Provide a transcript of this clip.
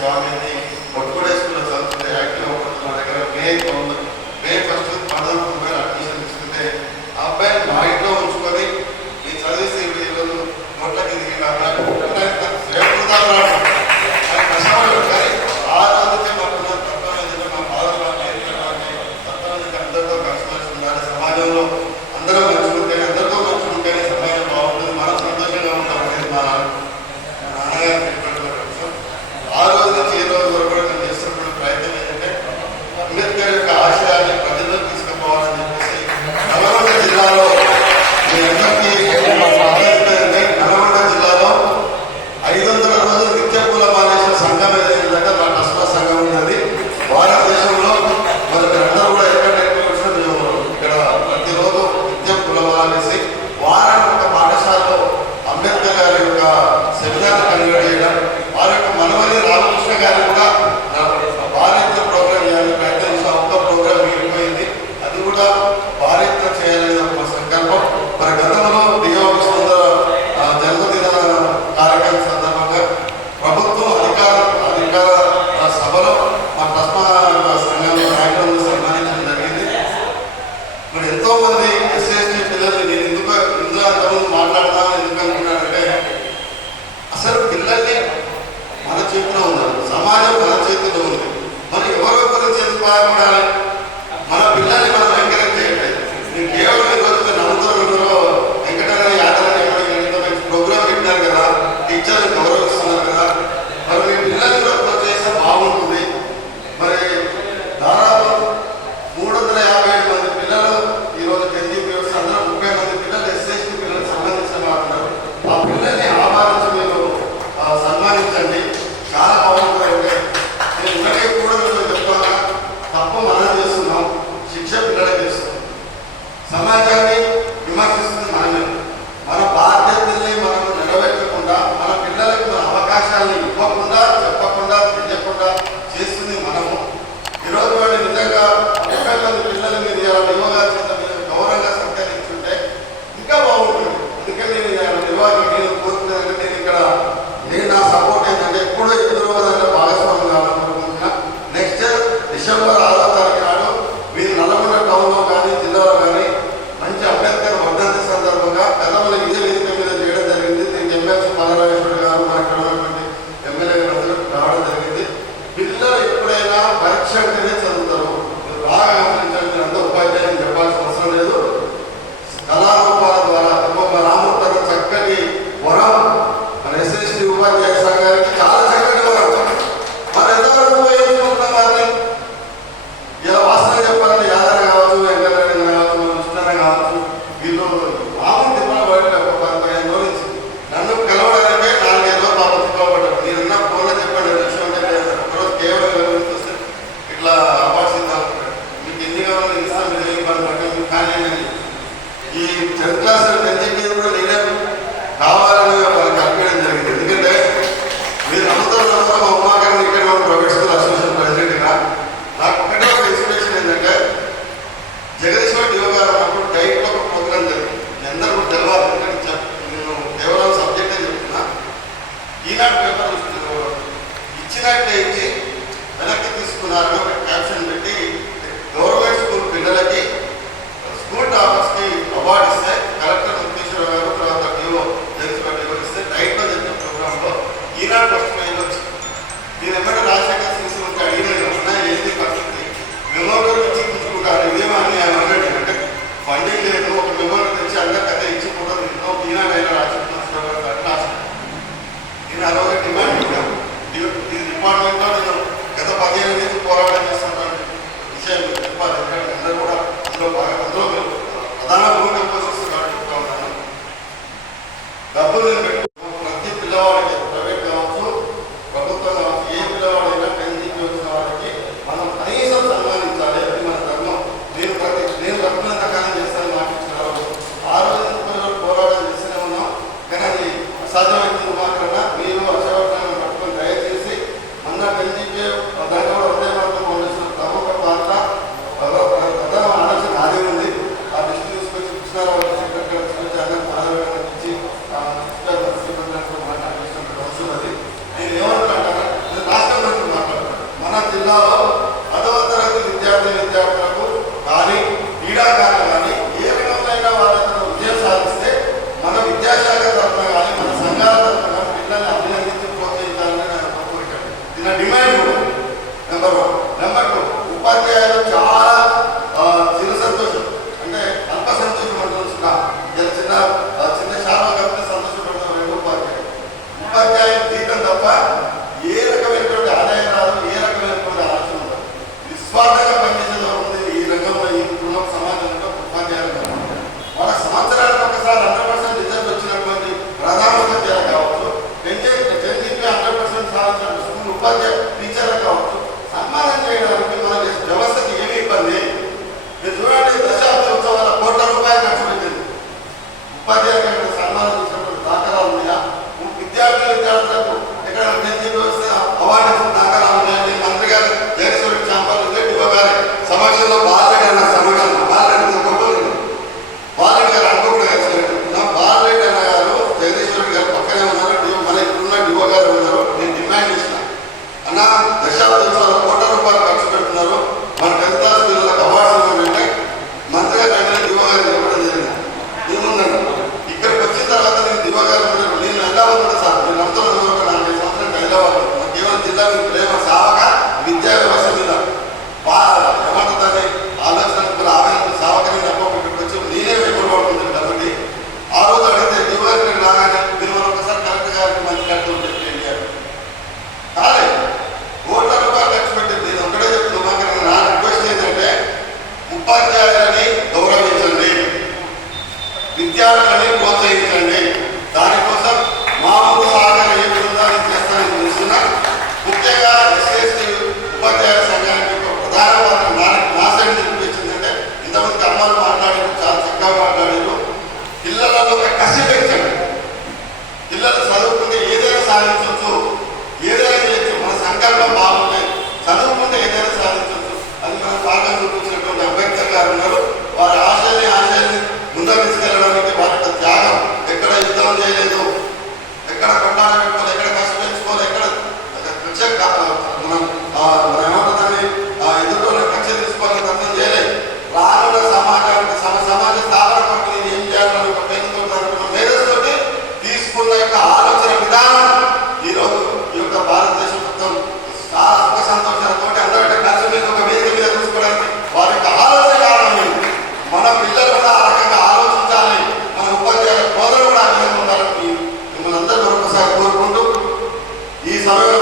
స్వామిని ఒక్కడే స్కూల్లో చదువుతుంటే యాక్టివ్ అవ్వడం మా దగ్గర మే 1 2019 అడ్మిషన్ ఇస్తుంటే ఆ అబ్బాయిని మా ఇంట్లో ఉంచుకొని ఈ చదివిస్తే ఈరోజు నోట్లకి కష్టపడ్డాడు. కానీ ఆ రోజుకే మాకున్న తత్వం ఏంటంటే మా బాధలు నేర్చుకోవడానికి తత్వానికి అందరితో కలిసి ఉండాలి. సమాజంలో అందరూ మంచుకుంటేనే అందరితో మంచుకుంటేనే సమాజం బాగుంటుంది, మనం సంతోషంగా ఉంటాం అనేది మా నాన్నగారు చెప్పినటువంటి అంశం. ఆ రోజు నుంచి ఈ రోజు వరకు కూడా నేను చేస్తున్నటువంటి ప్రయత్నం ఏంటంటే అంబేద్కర్ యొక్క ఆశయాన్ని ప్రజల్లోకి తీసుకుపోవాలని చెప్పేసి నల్గొండ జిల్లాలో నల్గొండ జిల్లాలో 500 రోజులు నిత్య పూల మాలేశ్వర సంఘం ఏదైనా మా టస్మా సంఘం ఉన్నది. భారతదేశంలో మరి అందరూ కూడా ఎక్కడ ఇక్కడ ప్రతిరోజు నిత్య పూల మాలేసి వారానికి ఒక పాఠశాలలో అంబేద్కర్ గారి యొక్క సెమినార్ కన్వీనర్ చేయడం, వారి యొక్క మనవల్లి రామకృష్ణ గారు కూడా భారత ప్రోగ్రాం చేయాలని ప్రయత్నించిన ఒక్క ప్రోగ్రాం మిగిలిపోయింది. అది కూడా భారత చేయాలనే ఒక సంకల్పం. మరి గతంలో డిఓ జన్మదిన కార్యక్రమం సందర్భంగా ప్రభుత్వం అధికార సభలో మా టస్మా సంఘం నాయకులను సన్మానించడం జరిగింది. మరి ఎంతో మంది ఎస్సీ పిల్లలు నేను ఇందులో అంతమంది మాట్లాడతాను ఎందుకు అనుకున్నానంటే అసలు పిల్లల్ని మన చేతిలో ఉన్నారు, సమాజం మన చేతిలో ఉంది. మనం ఎవరో గురించి ఎందుకు బాధపడాలి? మన పిల్లల్ని మనం ఎంకరేజ్ చేయట్లేదు. నేను కేవలం ఈరోజు నమ్ముతూరులో వెంకటరమణ యాదవ్ ఎంతో మంచి ప్రోగ్రాం పెట్టినారు కదా, టీచర్లు గౌరవిస్తున్నారు కదా, మరి మీ పిల్లల్ని కూడా ప్రోత్సహిస్తే చేస్తే బాగుంటుంది. మరి దాదాపు 357 మంది పిల్లలు ఈరోజు ఎన్జీపీ వ్యవస్థ అందరూ 30 మంది పిల్లలు ఎస్సీ పిల్లలకు సంబంధించిన వారు ఉన్నారు. ఆ పిల్లల్ని ఆహ్వానించి మీరు సన్మానించండి, చాలా బాగుంటుందంటే నేను ఇక్కడికి కూడా మీరు చెప్తాను. తప్పు మనం చేస్తున్నాం, శిక్ష పిల్లలకు చేస్తున్నాం. సమాజాన్ని విమర్శిస్తుంది మనమే. మన బాధ్యతల్ని మనం నెరవేర్చకుండా మన పిల్లలకు మన అవకాశాలను ఇవ్వకుండా చెప్పకుండా తెలియకుండా చేస్తుంది మనము. ఈరోజు వాడిని నిజంగా 30 మంది పిల్లల మీద యువగా గౌరవంగా సత్కరించుంటే ఇంకా బాగుంటుంది. అందుకని నేను నిర్వాహకుడిని కోరుకున్నానంటే నేను ఇక్కడ నా సపోర్ట్ ఏంటంటే ఎప్పుడు ఎదురువదంటే భాగస్వామి కావాలనుకుంటున్నా. నెక్స్ట్ డిసెంబర్ 6వ తారీఖు నాడు మీరు నల్గొండ టౌన్లో కానీ జిల్లాలో కానీ మంచి అంబేద్కర్ వర్ధంతి సందర్భంగా గతంలో ఇదే వేదిక మీద చేయడం జరిగింది. దీనికి ఎమ్మెల్సీ పల్లరాజేశ్వర గారు మనకు ఉన్నటువంటి ఎమ్మెల్యే గారు రావడం జరిగింది. పిల్లలు ఎప్పుడైనా పరీక్ష అంటేనే చదువుతారు. బాగా గమనించండి, అంత ఉపాధ్యాయులు చెప్పాల్సిన అవసరం లేదు. కళారూపాల ద్వారా రామూర్తి చక్కటి వరం మన ఎస్ఎస్టీ ఉపాధ్యాయ సంఘానికి చాలా చక్కటి వరం. మరి ఎంతవరకు ఉపయోగించుకుంటున్నాం వారిని? ఇలా వాసన చెప్పాలంటే యాదర కావచ్చు, వెంకటరెడ్డి కావచ్చు, కృష్ణ కావచ్చు, వీళ్ళు మామూలు తిప్పల బయట 15 రోజుల నుంచి నన్ను కలవడానికే 4-5 రోజులు పాప తిప్పబడ్డారు. మీరున్న ఫోన్లో చెప్పండి విషయం అంటే ఒకరోజు కేవలం వస్తే ఇట్లా అపార్చిద్దాం, మీకు ఎన్ని కావాలి ఇస్తాను, మీరు ఇబ్బంది కానీ ఈ 10th క్లాస్ 10th కూడా నేనే కావాలని వాళ్ళకి కల్పించడం జరిగింది. ఎందుకంటే మీరు నమ్ముతారు మా ఉమాకరణ ఇక్కడ ప్రైవేట్ స్కూల్ అసోసియేషన్ ప్రెసిడెంట్గా నాకు ఒకటే ఒక ఇన్స్పిరేషన్ ఏంటంటే జగదీశ్వర డిఓ గారు ఉన్నప్పుడు డైట్లో ఒక ప్రోగ్రాం జరిగింది. అందరూ తెలవాలి, ఎందుకంటే నేను కేవలం సబ్జెక్టే చెప్తున్నా. ఈనాడు పేపర్ ఇచ్చినట్టే ఇచ్చి వెనక్కి తీసుకున్నారని ఒక క్యాప్షన్ పెట్టి గవర్నమెంట్ స్కూల్ పిల్లలకి స్కూల్ టాపర్స్కి అవార్డు ఇస్తే కలెక్టర్ ముఖేశ్వర గారు తర్వాత డిఓ జగదీశ్వర డిఓ ఇస్తే డైట్లో జరిగిన ప్రోగ్రాంలో ఈనాడు ఫస్ట్ పేజ్లో వచ్చింది. నేను ఎప్పుడైనా రాజశేఖర్ సిసి ఉంటే అడిగిన ఏంటి పరిస్థితి, మెమోరియల్ ఇచ్చి పుచ్చుకుంటారు, ఇదేమో అని ఆయన అన్నాడు. అంటే ఫండింగ్ లేదు, ఒక మెమోరియల్ తెచ్చి అందరి కథ ఇచ్చి కూడా ఇంట్లో ఈనాడైనా రాజశేఖర్ అట్లా నేను ఆ రోజు డిమాండ్ పెట్టాను. ఈ డిపార్ట్మెంట్లో నేను గత 15 నుంచి పోరాటం చేస్తున్న విషయం చెప్పాలి. ఎందుకంటే అందరూ కూడా అందులో ప్రధాన భూమిక పోషిస్తున్నట్టు చెప్తా ఉన్నాను. డబ్బులు నేను పెట్టు ప్రతి పిల్లవాడికి ప్రైవేట్ కావచ్చు, ప్రభుత్వం కావచ్చు, ఏ పిల్లవాడైనా 10th వచ్చిన వారికి మనం కనీసం సన్మానించాలి. అది మన ధర్మం. నేను రత్నంత కాలం చేస్తాను మాటించిన ఆ రోజు పోరాటం చేస్తూనే ఉన్నాం. కానీ అది అసాధ్యమైంది. మాత్రమే మీరు అసలు పట్టుకొని దయచేసి మన 10th దాంట్లో కూడా వందే మాత్రం ఫౌండేషన్ ప్రముఖ పాత్ర ప్రధాన ఆలోచన నాదే ఉంది. ఆ దృష్టి తీసుకొచ్చి కృష్ణారావు సెక్రటరీ ఇచ్చి నా డిమాండ్ నెంబర్ 1. నెంబర్ 2, ఉపాధ్యాయులు చాలా చిరు సంతోషం అంటే అల్ప సంతోషం అంటున్నా చిన్న చిన్న శాతం కాబట్టి సంతోషపడతాం. 2 ఉపాధ్యాయులు జీతం తప్ప ఏ రకమైనటువంటి ఆదాయం రాదు, ఏ రకమైనటువంటి ఆలోచన ఉండదు. నిస్వార్థంగా పనిచేసేది ఉంది ఈ రంగంలో. ఈ కుటుంబ సమాజంలో ఉపాధ్యాయులు వాళ్ళ సంవత్సరాలకు ఒకసారి 100% రిజల్ట్ వచ్చినటువంటి ప్రధానోపాధ్యాయులు కావచ్చు, 100% సాధించిన స్కూల్ ఉపాధ్యాయులు టీచర్లు కావచ్చు, సన్మానం చేయడానికి మన వ్యవస్థకి ఏమి ఇబ్బంది? మీరు చూడండి, దశాబ్ద ఉత్సవాల ₹1,00,00,000 ఖర్చు పెట్టింది. ఉపాధ్యాయులు సన్మానం చేసినటువంటి దాఖలాలు ఉన్నాయా? విద్యార్థులకు ఎక్కడ అవార్డు దాఖలాలు ఉన్నాయండి? మంత్రి గారు జగదీశ్వరి చాంపాలు డిఓ గారి సమక్షంలో బాలరెడ్డి సమక్షంలో బాలరెడ్డి గారు అనుకోకుండా బాలరెడ్డి అన్న గారు జగదీశ్వరి గారు పక్కనే ఉన్నారు, మన ఇప్పుడున్న డిఓ గారు ఉన్నారు. నేను డిమాండ్ చేసిన అన్న దశాబ్దోత్సవాలు ₹1,00,00,000 ఖర్చు పెడుతున్నారు, మన 10th క్లాస్ పిల్లలకు అవార్డు అంటే మంత్రి గారు వెంటనే డిఓ గారు చెప్పడం జరిగింది. ఏముందండి ఇక్కడికి వచ్చిన తర్వాత నేను డిఓ గారు నేను హైదరాబాద్ ఉంటా సార్, నేను అంతా 45 సంవత్సరాలు హైదరాబాద్ కేవలం జిల్లా మీద ప్రేమ సావక విద్యా వ్యవస్థ మీద ఏమంటుందని ఆలోచన ఆవేదన సావకని నమ్మకం వచ్చి నేనే ఎదురుపడుతుంది. కాబట్టి ఆ రోజు అడిగితే డిఓ గారికి రాగానే మీరు మరొకసారి కలెక్టర్ గారికి మంచి కట్టుకుని చెప్పి కాలే ₹1,00,00,000 ఖర్చు పెట్టింది. నేను ఒకటే చెప్తున్నాను, నా రిక్వెస్ట్ ఏంటంటే ఉపాధ్యాయులని గౌరవించండి, విద్యార్థులని ప్రోత్సహించండి. దానికోసం మామూలు సహకారం ఏ విధంగా చేస్తానని తెలుస్తున్నా. ముఖ్యంగా ఎస్సీ ఉపాధ్యాయుల సంఘానికి ప్రధాన పాత్ర నా సైడ్ చూపించిందంటే ఇంతమంది అమ్మాలు మాట్లాడారు, చాలా చక్కగా మాట్లాడారు. పిల్లలలో ఒక కసి పెంచండి. పిల్లలు చదువుకుంటే ఏదైనా సాధించవచ్చు, ఏదైనా చేయొచ్చు. మన సంకల్పం బాగుంటే చదువుకుంటే ఏదైనా సాధించవచ్చు. అది మన బాగా చూపించినటువంటి అంబేద్కర్ గారు ఉన్నారు. వారి ఆశయాన్ని ముందుకు తీసుకెళ్ళడానికి వారి యొక్క త్యాగం, ఎక్కడ యుద్ధం చేయలేదు, ఎక్కడ కొట్టాలి పెట్టుకోవాలి, ఎక్కడ కష్టం పెంచుకోవాలి, ఎక్కడ మనం ఏమంటుందని ఎదుర్కొనే కక్ష తీసుకోవాలని తత్వం చేయలేదు. రానున్న సమాజానికి సమాజ స్థాపన కొరకు నేను ఏం చేయాలని ఒక పేరుతో అనుకున్న మేధస్సుతోటి తీసుకున్న యొక్క ఆలోచన విధానం ఈరోజు ఈ యొక్క భారతదేశం మొత్తం చాలా సుఖ సంతోషాలతో అందరికంటే కలిసి మీద ఒక వేదిక మీద చూసుకోవడానికి వారి యొక్క ఆలోచన కారణం. మన పిల్లలు కూడా ఆ రకంగా ఆలోచించాలి, మన ఉపాధ్యాయుల బోధన కూడా ఆ విధంగా ఉండాలని మిమ్మల్ని అందరూ మరొకసారి కోరుకుంటూ ఈ సమయంలో